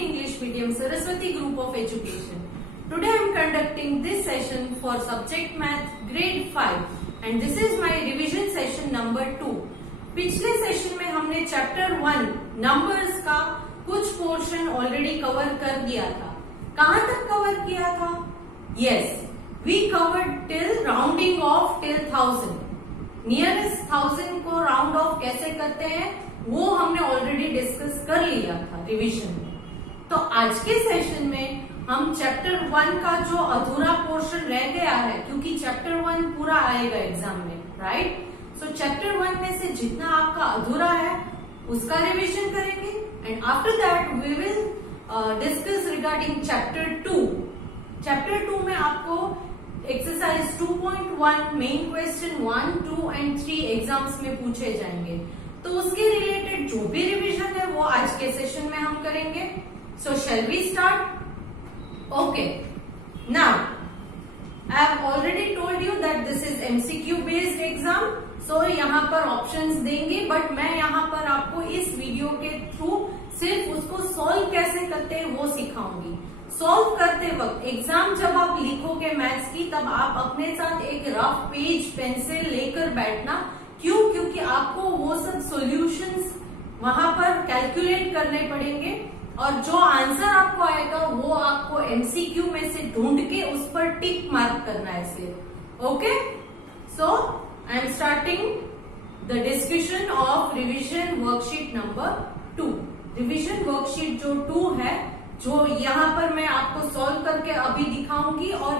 English Medium Saraswati Group of Education. Today I am conducting this session for subject math grade 5 and this is my revision session number 2. पिछले session में हमने chapter 1 numbers का कुछ portion already cover कर दिया था. कहाँ तक कवर किया था? Yes, we covered till rounding off till 1000. Nearest 1000 को राउंड ऑफ कैसे करते हैं वो हमने ऑलरेडी डिस्कस कर लिया था रिवीजन में. तो आज के सेशन में हम चैप्टर 1 का जो अधूरा पोर्शन रह गया है, क्योंकि चैप्टर 1 पूरा आएगा एग्जाम में, राइट? सो चैप्टर 1 में से जितना आपका अधूरा है उसका रिवीजन करेंगे and after that we will discuss regarding chapter 2. Chapter 2 में आपको exercise 2.1 main question 1, 2 and 3 exams में पूछे जाएंगे. तो उसके रिलेटेड जो भी रिवीजन है वो आज के सेशन में हम करेंगे. So shall we start? Okay, now I have already told you that this is MCQ based exam. So यहाँ पर ऑप्शंस देंगे बट मैं यहाँ पर आपको इस वीडियो के थ्रू सिर्फ उसको सॉल्व कैसे करते हैं वो सिखाऊंगी. सॉल्व करते वक्त एग्जाम जब आप लिखोगे मैथ्स की तब आप अपने साथ एक रफ पेज पेंसिल लेकर बैठना. क्यों? क्योंकि आपको वो सब सॉल्यूशंस वहां पर कैलकुलेट करने पड़ेंगे और जो आंसर आपको आएगा वो आपको एमसीक्यू में से ढूंढ के उस पर टिक मार्क करना है. इसलिए okay, so I am starting the discussion of revision worksheet number 2. Revision worksheet जो 2 है, जो यहाँ पर मैं आपको सॉल्व करके अभी दिखाऊंगी और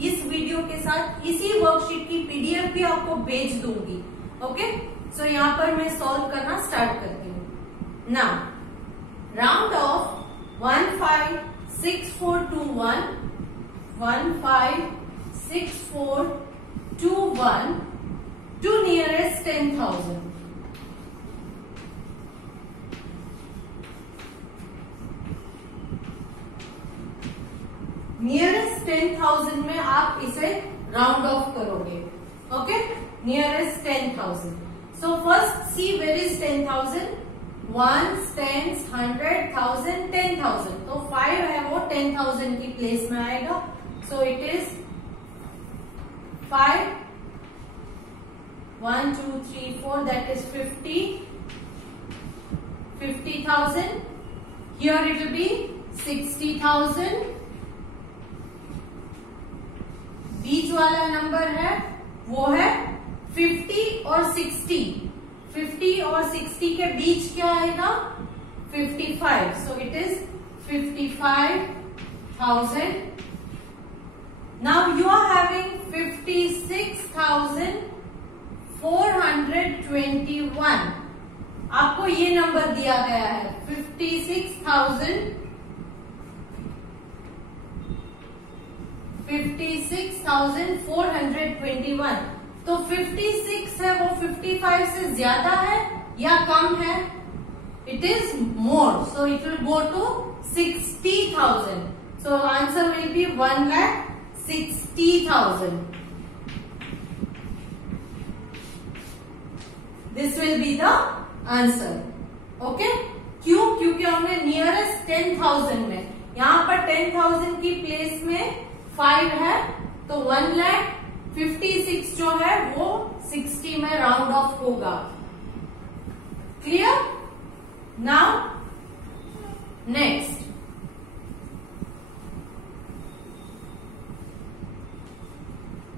इस वीडियो के साथ इसी वर्कशीट की पीडीएफ भी आपको भेज दूंगी. ओके, सो यहाँ पर मैं सॉल्व करना स्टार्ट करती हूँ. Now round off 156421 156421 to nearest 10,000. Nearest 10,000 में आप इसे राउंड ऑफ करोगे. Okay, nearest 10,000. So first see where is 10,000. 1s, 10s, 100, 1000, 10,000. तो 5 है वो 10,000 की प्लेस में आएगा. सो it is 5 1 2 3 4 that is 50,000. Here it will be 60,000. बीच वाला नंबर है वो है 50 और 60. 50 और 60 के बीच क्या आएगा? 55. So it is 55,000. Now you are having 56,421. आपको ये नंबर दिया गया है 56,421. तो 56 है वो 55 से ज्यादा है या कम है? It is more, so it will go to 60,000. So answer will be 1,60,000. This will be the answer. Okay, क्यों? क्योंकि हमने नियरेस्ट 10,000 में यहाँ पर 10,000 की प्लेस में 5 है तो 1,56,000 जो है वो 60 में राउंड ऑफ होगा. Clear? Now next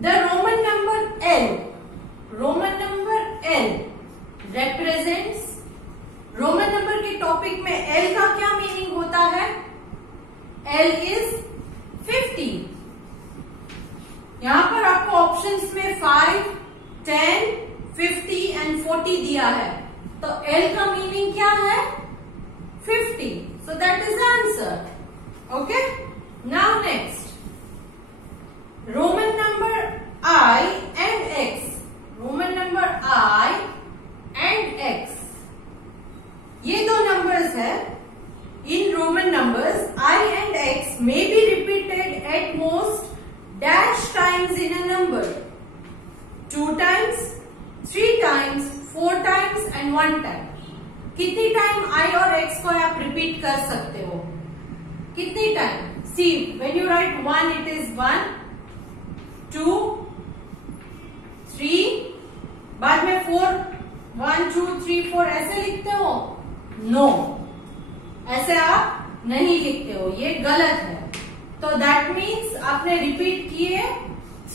the Roman number L. Roman number L represents, Roman number के टॉपिक में L का क्या मीनिंग होता है? L is 50. यहां पर आपको ऑप्शंस में 5, 10, 50 एंड 40 दिया है. तो L का मीनिंग क्या है? 50. So that is the answer. Okay, now next Roman number I and X. Roman number I and X, ये दो नंबर्स है. इन Roman numbers I and X may be repeated at most dash times in a number. 2 times, 3 times, 4 times and 1 time. कितनी time I और X को आप repeat कर सकते हो? कितनी time? See when you right 1 it is 1 2 3, बाद में 4 1 2 3 4 ऐसे लिखते हो? नो, ऐसे आप नहीं लिखते हो, ये गलत है। तो दैट मीन्स आपने रिपीट किए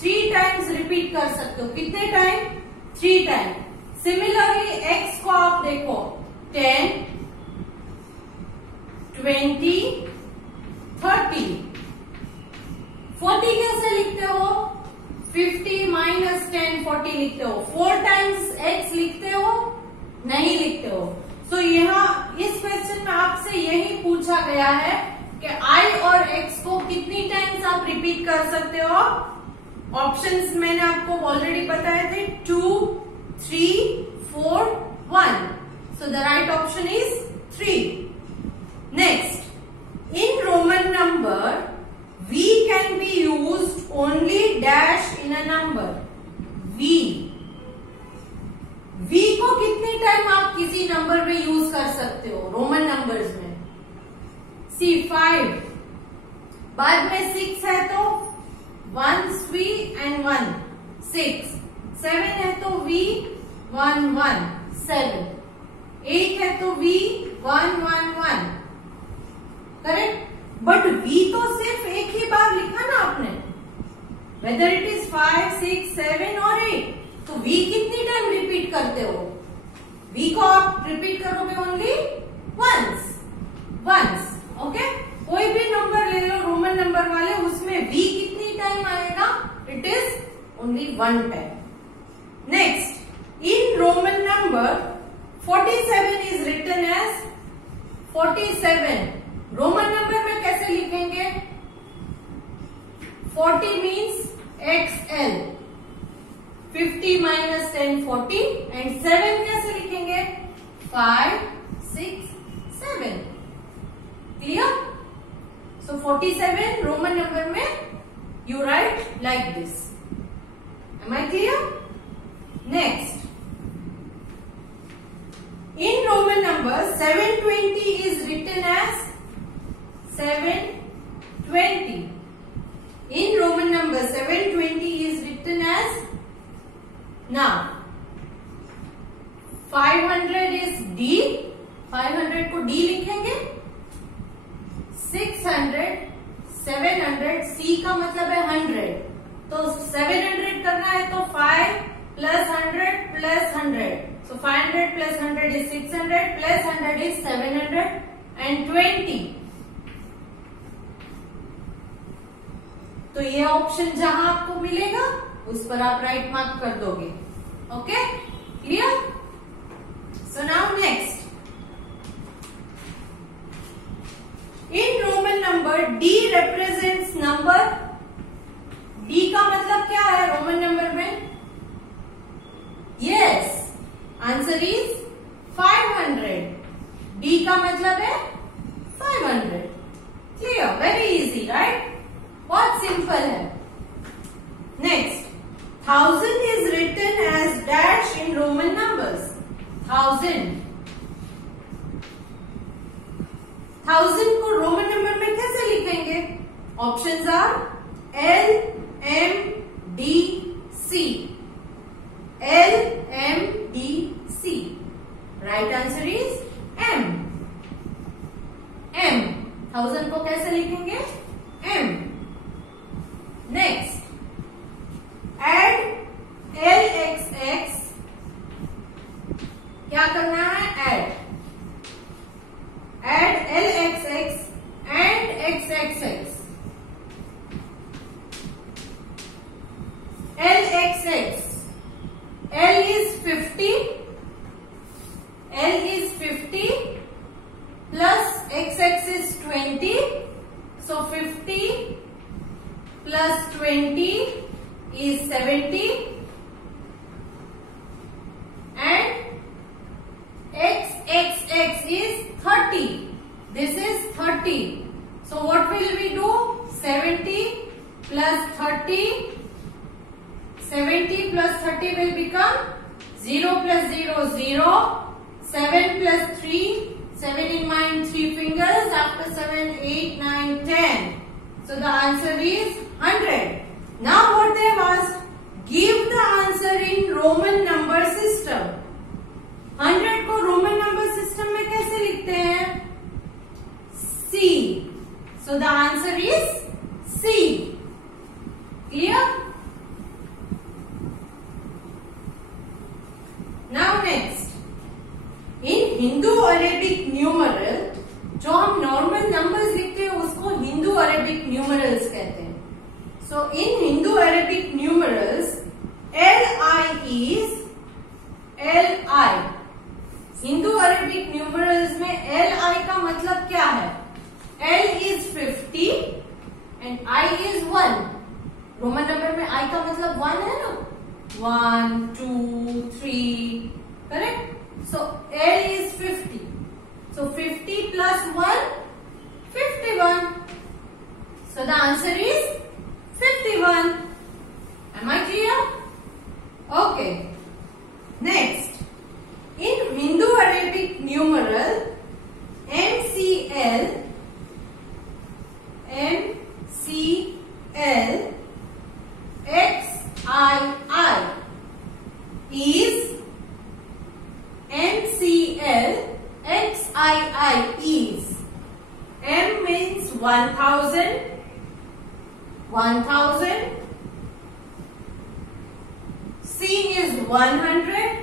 3 टाइम्स रिपीट कर सकते हो। कितने टाइम? 3 टाइम। सिमिलरली एक्स को आप देखो 10 20 30, 40 कैसे लिखते हो? 50 माइनस 10 40 लिखते हो। 4 टाइम्स एक्स लिखते हो? नहीं लिखते हो। सो यहाँ इस क्वेश्चन में आपसे यही पूछा गया है कि आई और एक्स को कितनी टाइम्स आप रिपीट कर सकते हो? ऑप्शंस मैंने आपको ऑलरेडी बताए थे 2 3 4 1। So the right option is 3। Next, in Roman number V can be used only dash in a number. V को कितनी टाइम आप किसी नंबर में यूज कर सकते हो रोमन नंबर्स में? सी 5, बाद में 6 है तो 1 3 and 1 6, 7 है तो V 1 1 7, 8 है तो V 1 1 1, करेक्ट। बट V तो सिर्फ एक ही बार लिखा ना आपने, वेदर इट इज 5 6 7 और 8, तो V कितनी टाइम रिपीट करते हो? V को आप रिपीट करोगे ओनली वंस, ओके। कोई भी नंबर ले लो रोमन नंबर वाले, उसमें V कितनी टाइम आएगा? It is only 1 time. Next, in Roman number 47 is written as 47। Roman number में कैसे लिखेंगे? 40 मीन्स XL, 50 माइनस 10 40, एंड 7 कैसे लिखेंगे? 5 6 7। क्लियर? सो 47 रोमन नंबर में you write like this. Am I clear? Next, in Roman number 720 is written as 720. In Roman number 720 is written as, now 500 is D, 500 को D लिखेंगे, 600 700, C का मतलब है 100, तो 700 करना है तो 5 plus 100 plus 100, so 500 plus 100 is 600 plus 100 is 720। तो ये ऑप्शन जहां आपको मिलेगा उस पर आप राइट मार्क कर दोगे। Okay, clear? So now next, in Roman number D represents number. D का मतलब क्या है रोमन नंबर में? Yes, answer is 500। D का मतलब है 500। क्लियर? Very easy, right? बहुत सिंपल है। Next, 1000 is written as dash in Roman numbers. 1000 को रोमन नंबर में कैसे लिखेंगे? Options are L M D C, L M D C। Right answer is M। 1000 को कैसे लिखेंगे? M। नेक्स्ट, एड LXX, क्या करना है? Add LXX and XXX। LXX, L is 50, L is 50 plus XX is 20, so 50 plus 20 is 70, and XXX is 30. This is 30. So what will we do? 70 plus 30. 70 plus 30 will become 0 plus 0 0. 7 plus 3. 7 in my 3 fingers. After 7, 8, 9, So the answer is 100. Now what they have asked, give the answer in Roman number system. 100 को Roman number system में कैसे लिखते हैं? C. So the answer is C. Clear? Now next, in Hindu Arabic numeral, जो हम normal numbers लिखते हैं उसको हिंदू अरेबिक न्यूमरल्स कहते हैं. So in Hindu Arabic numerals, Li is Li. Hindu Arabic numerals में Li का मतलब क्या है? L is 50 and I is 1. Roman number में I का मतलब 1 है ना? 1, 2, 3, correct? So L is 50. So 50 plus 1, 51. So the answer is 51. Am I clear? Okay. Next. In Hindu Arabic numeral, MCL XII is. M means 1000, 1000. C is 100.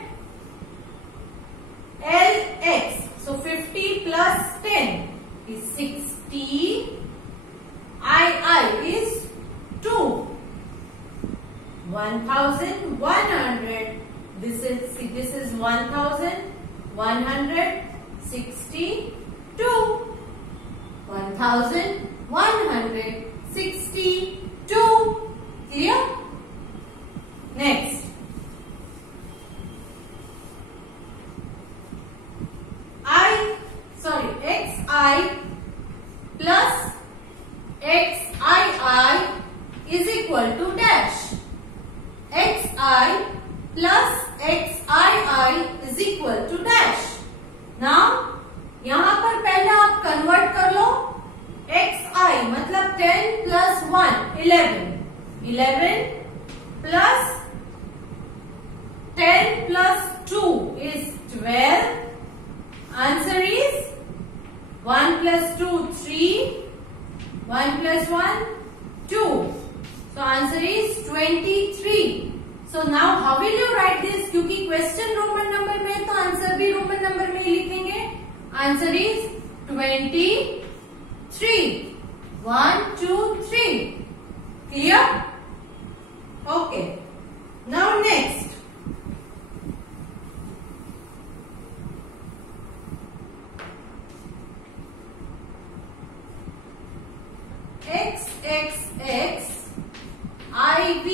LX, so 50 plus 10 is 60. II is 2. 1100. This is 1162. 1162. Clear? Next. XI plus XII is equal to dash. XI plus XII is equal to dash. Now, यहां पर पहले आप convert कर लो. XI मतलब 10 plus 1, 11. 11 plus 10 plus 2 is 12. Answer is 1 plus 2, 3. 1 plus 1, 2. So answer is 23. So now how will you write this? क्योंकि question Roman number में है तो आंसर भी रोमन नंबर में ही लिखेंगे. Answer is 23. 1, 2, 3. Clear? Okay. Now next. XXX IV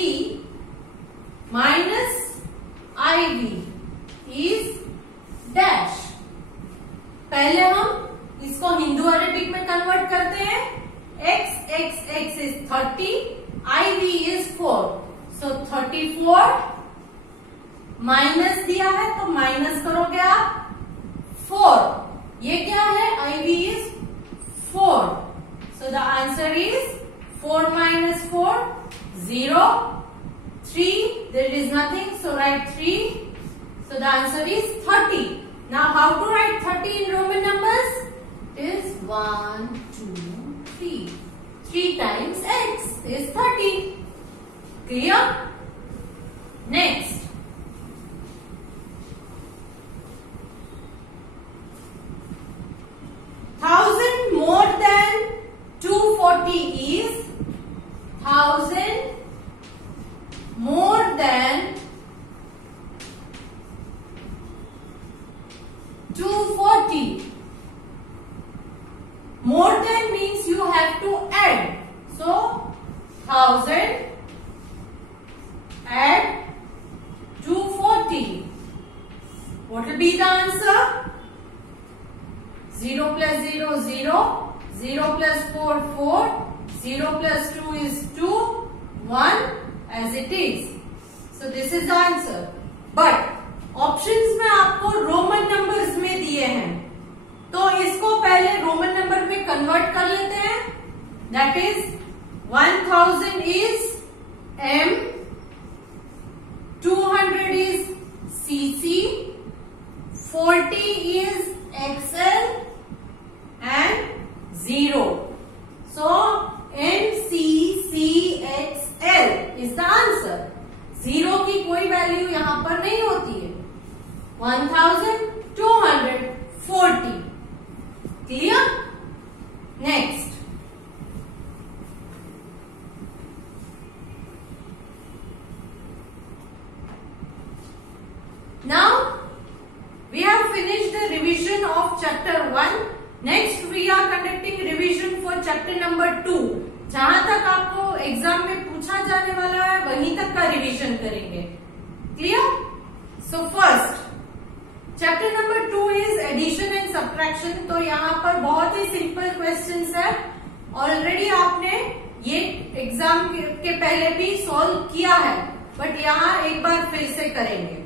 minus IV is dash. पहले हम इसको हिंदू अरेबिक में कन्वर्ट करते हैं. XXX is 30, IV is 4. So 34 minus दिया है तो माइनस करोगे आप 4. ये क्या है? IV is 4. So the answer is 4 minus 4, 0. 3, there is nothing, so write 3. So the answer is 30. Now how to write 30 in Roman numbers? It is 1, 2, 3. 3 times x is 30. Clear? Next. More than 240 is 1000 more than 240. More than means you have to add. So 1000 add 240. What will be the answer? 0 plus 0, 0. 0 plus 4, 4. 0 plus 2 is 2. 1 as it is. So this is the answer. But options में आपको Roman numbers में दिए हैं. तो इसको पहले Roman number में convert कर लेते हैं. That is 1000 is M, 200 is CC, 40 is XL and 0. So MCCXL is the answer. 0 की कोई वैल्यू यहां पर नहीं होती है. 1240. Clear? Next. Now we have finished the revision of chapter 1. Next we are conducting revision for chapter number 2. जहां तक आपको एग्जाम में पूछा जाने वाला है वहीं तक का रिवीजन करेंगे. Clear? So first chapter number 2 is addition and subtraction. तो यहाँ पर बहुत ही सिंपल क्वेश्चंस है. ऑलरेडी आपने ये एग्जाम के पहले भी सॉल्व किया है, बट यहाँ एक बार फिर से करेंगे.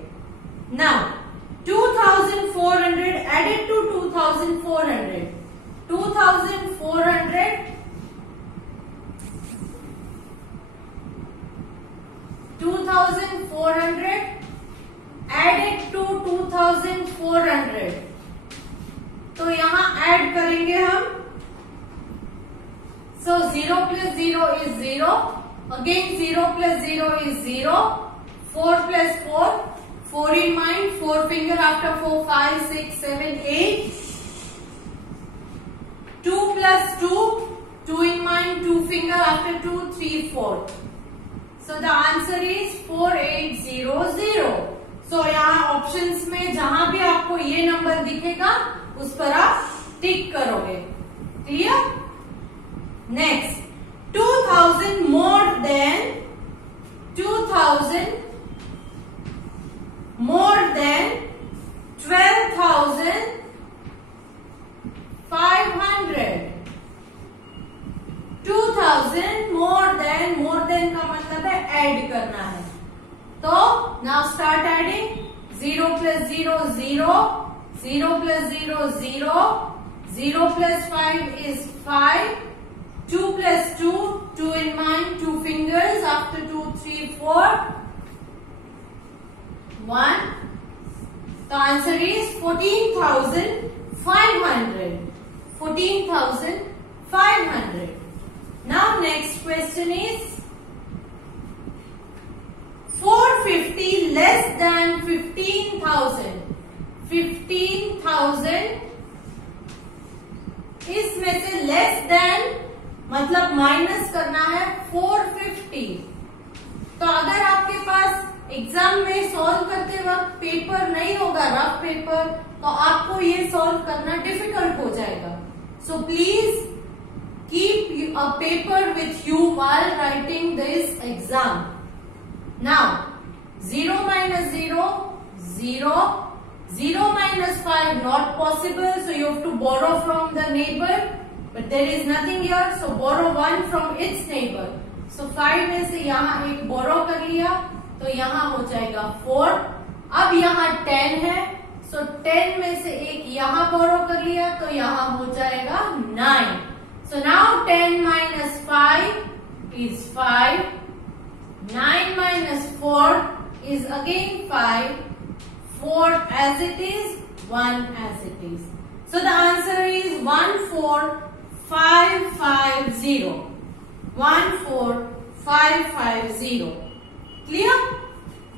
Now 2400 added to 2400. 2400 added to 2400. तो यहां ऐड करेंगे हम. So 0 plus 0 is 0. Again 0 plus 0 is 0. 4 plus 4. 4 in mind. 4 finger after 4, 5, 6, 7, 8. 2 plus 2. 2 in mind. 2 finger after 2, 3, 4. So the answer is 4800. So यहाँ ऑप्शंस में जहां भी आपको ये नंबर दिखेगा उस पर आप टिक करोगे. Clear? Next 2000 more than 12,500. 2000 more than का मतलब है ऐड करना है. तो now start adding. 0 plus 0 0. 0 plus 0 0. 0 plus 5 is 5. 2 plus 2. 2 in mind. 2 fingers after 2, 3, 4. 1. The answer is 14,500. 14,500. Now next question is 450 less than 15,000. 15,000 इसमें से लेस देन मतलब माइनस करना है 450. तो अगर आपके पास एग्जाम में सॉल्व करते वक्त पेपर नहीं होगा, रफ पेपर, तो आपको ये सॉल्व करना डिफिकल्ट हो जाएगा. So please keep a paper with you while writing this exam. Now 0 minus 0 0. 0 minus 5 not possible, so you have to borrow from the neighbor, but there is nothing here, so borrow 1 from its neighbor. So 5 में से यहाँ एक borrow कर लिया तो यहाँ हो जाएगा 4. अब यहाँ 10 है, so 10 में से एक यहाँ borrow कर लिया तो यहाँ हो जाएगा 9. So now 10 minus 5 is 5. 9 minus 4 is again 5. 4 as it is, 1 as it is. So the answer is 14550. 14550. Clear?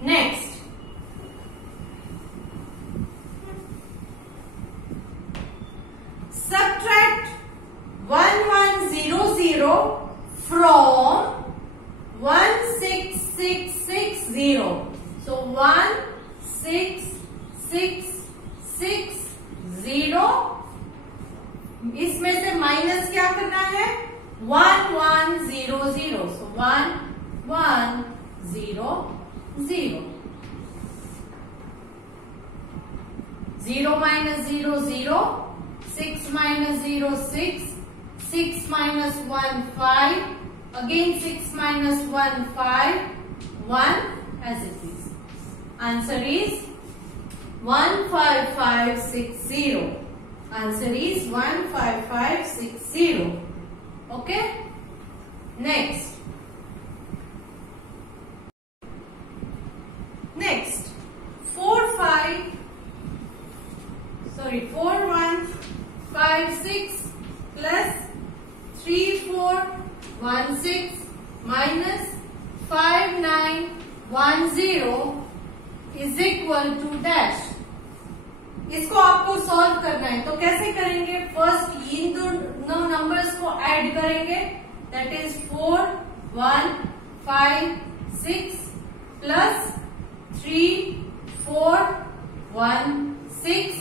Next. Subtract 1100 from 16660. So 16660. इसमें से माइनस क्या करना है? 1100. So 1100. 0 minus 0 0. 6 minus 0 6. 6 minus 1 5. Again 6 minus 1 5. 1 as it is. Answer is 15560. Answer is 15560. Okay. Next. 16 minus 5910 is equal to dash. इसको आपको solve करना है, तो कैसे करेंगे? फर्स्ट इन दोनों नंबर्स को ऐड करेंगे, that is 4 1 5 6 plus 3 4 1 6.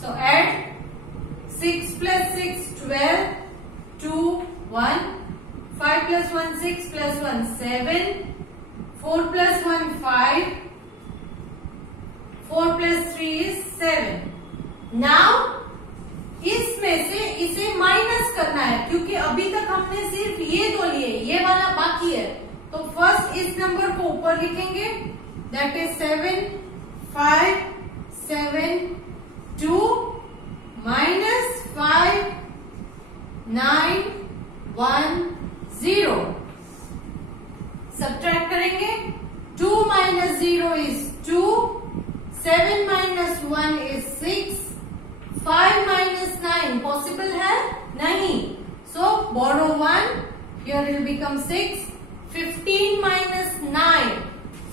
So add 6 plus 6 12 2 1 5 plus 1 6 plus 1 7 4 plus 1 5 4 plus 3 is 7. Now इसमें से इसे माइनस करना है, क्योंकि अभी तक हमने सिर्फ ये दो लिए, ये वाला बाकी है. तो फर्स्ट इस नंबर को ऊपर लिखेंगे, दैट इज 7 5 7 2 minus 5 9 1 0. सब्ट्रैक्ट करेंगे, 2 minus 0 is 2, 7 minus 1 is 6, 5 minus 9 possible है? नहीं. So borrow 1, here it will become 6, 15 minus 9.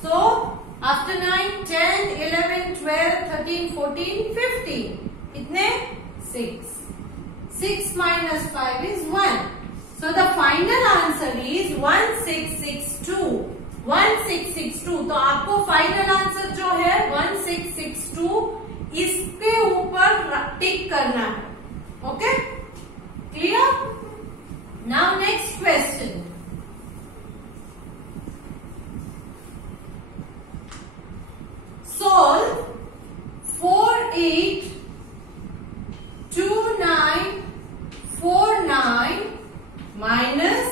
So after 9, 10, 11, 12, 13, 14, 15. कितने? 6. 6 minus 5 is 1. So the final answer is 1662. 1662. तो आपको फाइनल आंसर जो है 1662 इसके ऊपर टिक करना है. Okay, clear? Now next question. Solve 482949 minus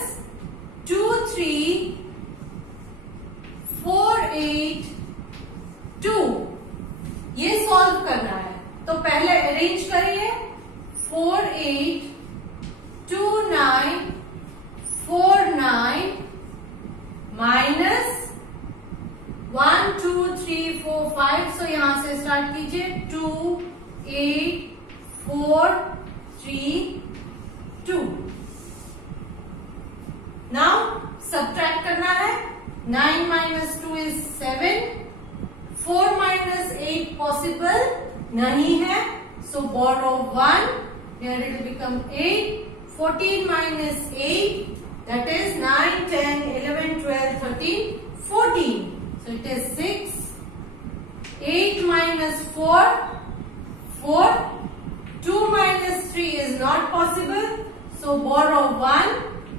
23482. ये सॉल्व करना है, तो पहले अरेंज करिए. 482949 माइनस 1 2 3 4 5. सो यहां से स्टार्ट कीजिए. 2 8 4 3 2. नाउ सब्ट्रैक्ट करना है. 9 minus 2 is 7. 4 minus 8 पॉसिबल नहीं है, so borrow 1. Here it will become 8. 14 minus 8, that is 9 10 11 12 13 14. So it is 6. 8 minus 4 4. 2 minus 3 is not possible, so borrow 1.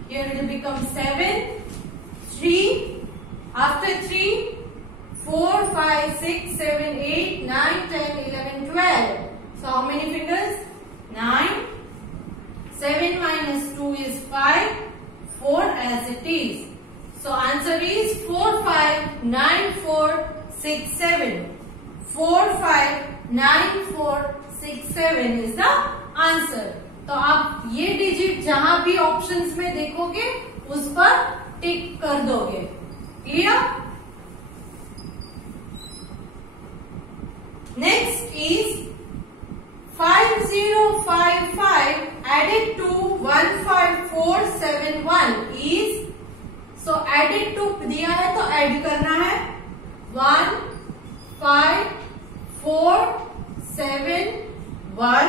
Here it will become 7. 3. After 3, 4 5 6 7 8 9 10 11 12. So how many figures? 9. 7 minus 2 is 5. 4 as it is. So answer is 4 5 9 4 6 7. 4 5 9 4 6 7 is the answer. तो आप ये digit जहां भी options में देखोगे उस पर टिक कर दोगे. Clear? Next is 5055 added to 15471 is, so added to दिया है तो ऐड करना है. 1 5 4 7 1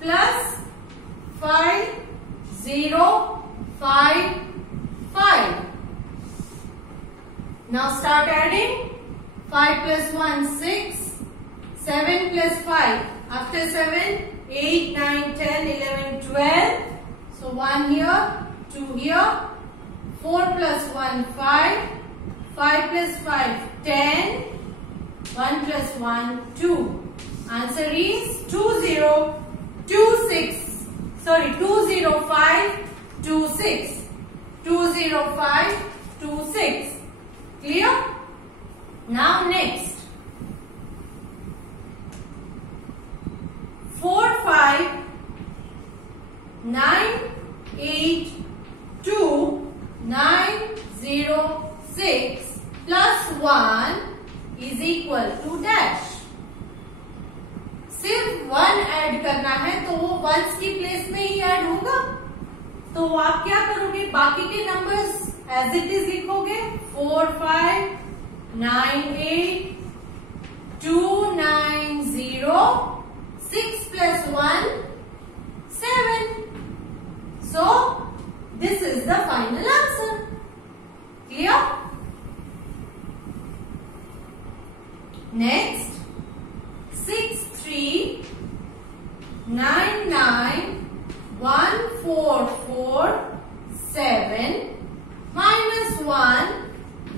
plus 5 0 5 5. Now start adding. 5 plus 1 6, 7 plus 5. After 7 8 9 10 11 12. So 1 here, 2 here. 4 plus 1 5. 5 plus 5 10. 1 plus 1 2. Answer is 2026. Sorry, 20526. 20526. Clear? Now next. 4 5 9 8 2 9 0 6 plus 1 is equal to dash. सिर्फ 1 add करना है, तो वो 1s की प्लेस में ही ऐड होगा. तो तो आप क्या करोगे, बाकी के नंबर्स एज इट इज लिखोगे, 4 5 9 8 2 9 0 6 plus 1 7. So this is the final answer. Clear? Next, 6 3 9 9 1 4 4 7 minus 1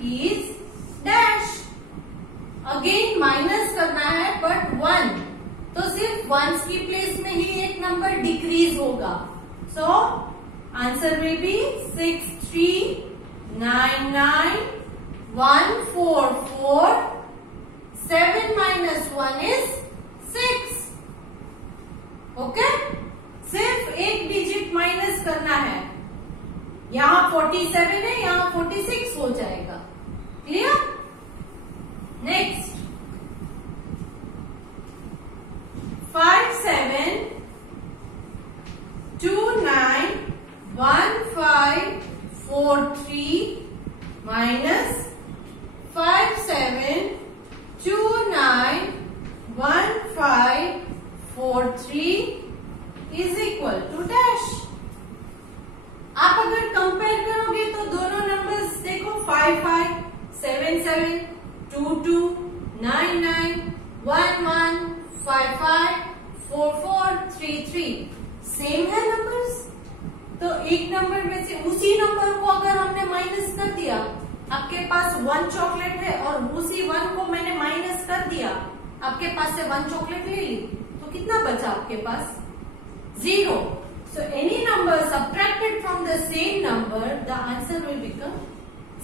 is dash. Again minus करना है बट 1, तो सिर्फ वंस की प्लेस में ही एक नंबर डिक्रीज होगा. सो answer will B 6 3 9 9 1 4 4 7 minus 1 is 6. Okay, सिर्फ एक डिजिट माइनस करना है. यहां 47 है, यहां 46 हो जाएगा. Clear? Next, 5 7 2 9 1 5 4 3 minus 5 7 2 9 1 5 4 3 is equal to dash. आप अगर कंपेयर करोगे तो दोनों नंबर्स देखो, 5 5 7 7 2 2 9 9 1 1 5 5 4 4 3 3 सेम है नंबर्स. तो एक नंबर में से उसी नंबर को अगर हमने माइनस कर दिया, आपके पास 1 चॉकलेट है और उसी 1 को मैंने माइनस कर दिया, आपके पास से 1 चॉकलेट ले ली, तो कितना बचा आपके पास? 0. So any number subtracted from the same number, the answer will become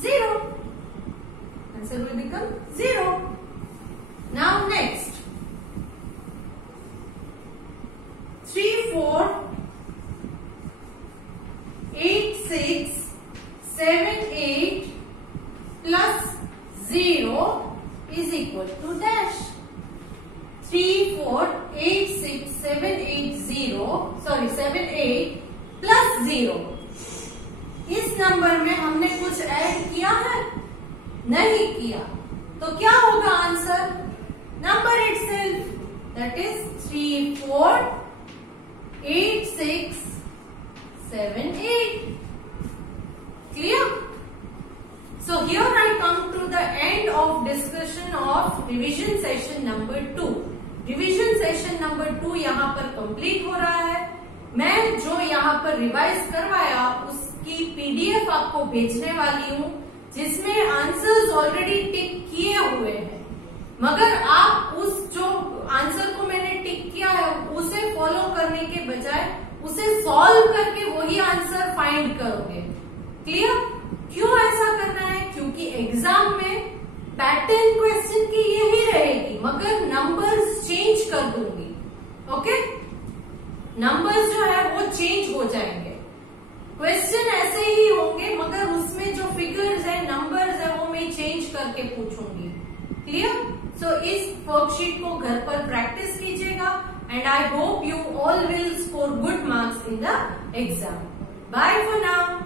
0. Answer will become 0. Now next, 3 4 8 6 7 8 plus 0 is equal to dash. 3 4 8 6 7 8 0 sorry 7 8 plus 0. इस नंबर में हमने कुछ ऐड किया है? नहीं किया. तो क्या होगा answer? Number itself, that is 3 4 8 6 7 8. Clear? So here I come to the end of discussion of revision session number 2. Revision session number 2 यहाँ पर कंप्लीट हो रहा है. मैं जो यहाँ पर रिवाइज करवाया उसकी पीडीएफ आपको भेजने वाली हूँ, जिसमें आंसर्स ऑलरेडी टिक किए हुए हैं. मगर आप उस जो आंसर को मैंने टिक किया है उसे फॉलो करने के बजाय उसे सॉल्व करके वही आंसर फाइंड करोगे. क्लियर? क्यों ऐसा करना है? क्योंकि एग्जाम में पैटर्न क्वेश्चन की यही रहेगी, मगर नंबर्स चेंज कर दूंगी. ओके, नंबर्स जो है वो चेंज हो जाएंगे. क्वेश्चन ऐसे ही होंगे मगर उसमें जो फिगर्स है, नंबर्स है, वो मैं चेंज करके पूछूंगी. क्लियर? सो इस वर्कशीट को घर पर प्रैक्टिस कीजिएगा and I hope you all will score good marks in the exam. Bye for now.